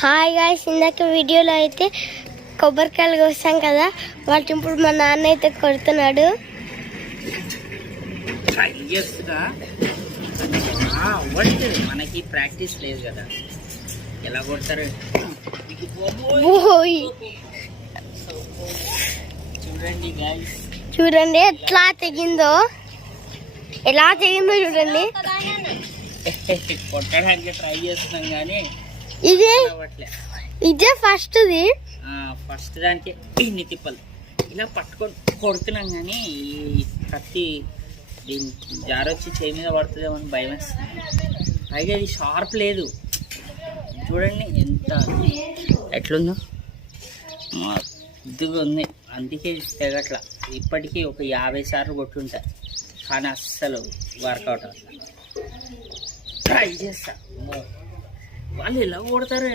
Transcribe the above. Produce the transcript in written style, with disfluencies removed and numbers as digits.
Hi guys, ఇందాక వీడియోలో అయితే కొబ్బరికాయలు కోసాం కదా, వాటి ఇప్పుడు మా నాన్న అయితే కొడుతున్నాడు. మనకి ప్రాక్టీస్ లేదు కదా, ఎలా కొడతారు చూడండి గాయ్స్, చూడండి ఎట్లా తెగిందో చూడండి. కొట్టడానికి ట్రై చేస్తున్నాం కానీ ఇదే ఫస్ట్ దానికి ఇన్ని తిప్పలు ఇలా పట్టుకొని కొడుతున్నాం కానీ ఈ కత్తి దీని జారొచ్చి చేయి మీద పడుతుందేమో అని భయం వేస్తుంది. పైగా ఇది షార్ప్ లేదు, చూడండి ఎంత ఎట్లుందో, ఇదిగా ఉంది. అందుకే తెగట్లా. ఇప్పటికీ ఒక 50 సార్లు కొట్టుంటా కానీ అస్సలు వర్కౌట్ అవుతుంది. ట్రై చేస్తా. వాళ్ళు ఎలా కొడతారు.